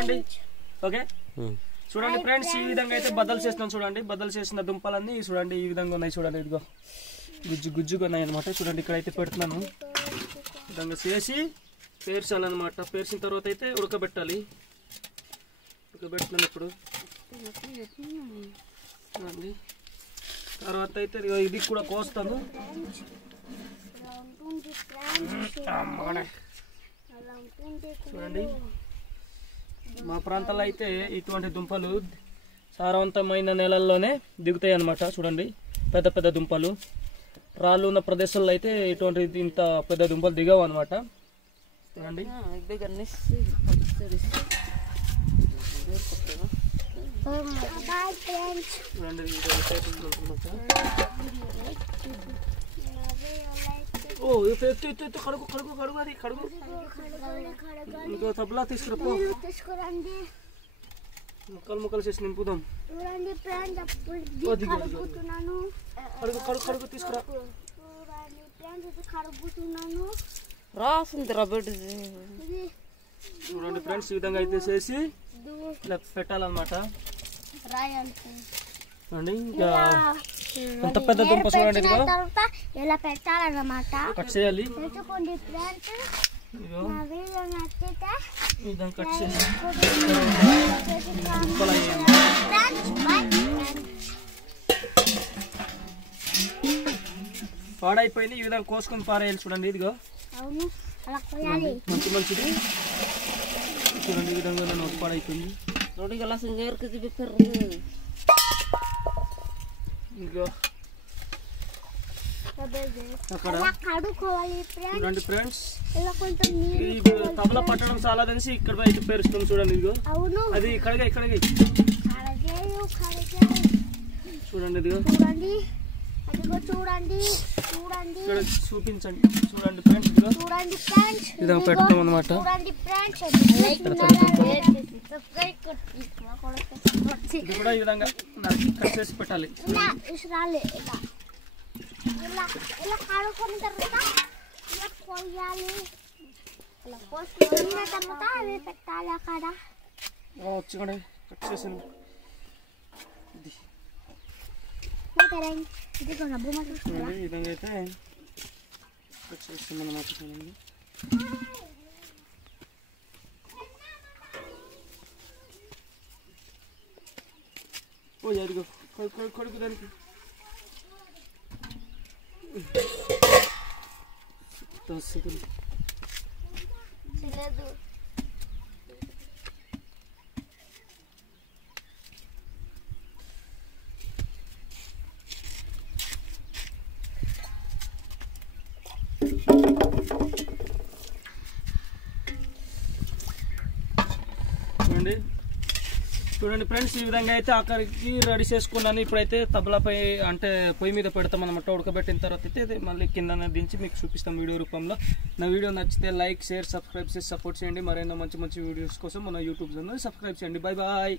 చూడండి. ఓకే చూడండి ఫ్రెండ్స్, ఈ విధంగా అయితే బద్దలు చేస్తున్నాం చూడండి. బద్దలు చేసిన దుంపలన్నీ చూడండి ఈ విధంగా ఉన్నాయి చూడండి. ఇదిగో గుజ్జుగా ఉన్నాయి అనమాట. చూడండి ఇక్కడైతే పెడుతున్నాను. ఈ విధంగా చేసి పేర్చాలన్నమాట. పేర్చిన తర్వాత అయితే ఉడకబెట్టాలి. ఉడకబెట్టినాను ఇప్పుడు చూడండి. తర్వాత అయితే ఇది కూడా కోస్తాను. చూడండి మా ప్రాంతాల్లో అయితే ఇటువంటి దుంపలు సారవంతమైన నేలల్లోనే దిగుతాయి అన్నమాట. చూడండి పెద్ద పెద్ద దుంపలు. రాళ్ళు ఉన్న ప్రదేశాల్లో అయితే ఇటువంటి ఇంత పెద్ద దుంపలు దిగవు అనమాట. చూడండి చూడండి కడుగు కడుగు కడుగు అది కడుగు. ఇంకో తబలా తీసుకురాపో. ముక్కలు చేసి నింపుదాం. కడుగు కడుగు కడుగు తీసుకురా. చూడండి ఫ్రెండ్స్, ఈ విధంగా అయితే చేసి ఇలా పెట్టాలన్నమాట. చూడండి ఎంత పెద్ద దుంప చూడండి. ఇలా పెట్టాలన్నమాట. కట్ చేయాలి. కట్ చేసి పాడైపోయింది. ఈ విధంగా కోసుకొని పారేయాలి. చూడండి ఇదిగో మంచిది. చూడండి ఈ విధంగా నేను పాడైపోయింది. ఇదిగో అక్కడ చూడండి ఫ్రెండ్స్, తబలా పట్టడం చాలా తెలిసి ఇక్కడ అయితే పేరుస్తాం. చూడండి ఇదిగో అది ఇక్కడికి చూడండి. ఇదిగో ఇక్కడ చూపించండి. చూడండి ఫ్రెండ్స్, ఇదిగో ఇదిగో పెడతాం అన్నమాట. ఇది కూడా ఈ విధంగా కట్ చేసి పెట్టాలి. చూడండి కట్ చేసింది. ఈ విధంగా అయితే కట్ చేస్తుంది అన్నమాట. చూడండి అదిగో కొడుకు దానికి చూడండి ఫ్రెండ్స్, ఈ విధంగా అయితే ఆఖరికి రెడీ చేసుకున్నాను. ఇప్పుడైతే తబలాపై అంటే పొయ్యి మీద పెడతాం అనమాట. ఉడకబెట్టిన తర్వాత అయితే మళ్ళీ కింద దించి మీకు చూపిస్తాం వీడియో రూపంలో. నా వీడియో నచ్చితే లైక్, షేర్, సబ్స్క్రైబ్ చేసి సపోర్ట్ చేయండి. మరైనా మంచి వీడియోస్ కోసం మన యూట్యూబ్ ఛానల్ సబ్స్క్రైబ్ చేయండి. Bye bye.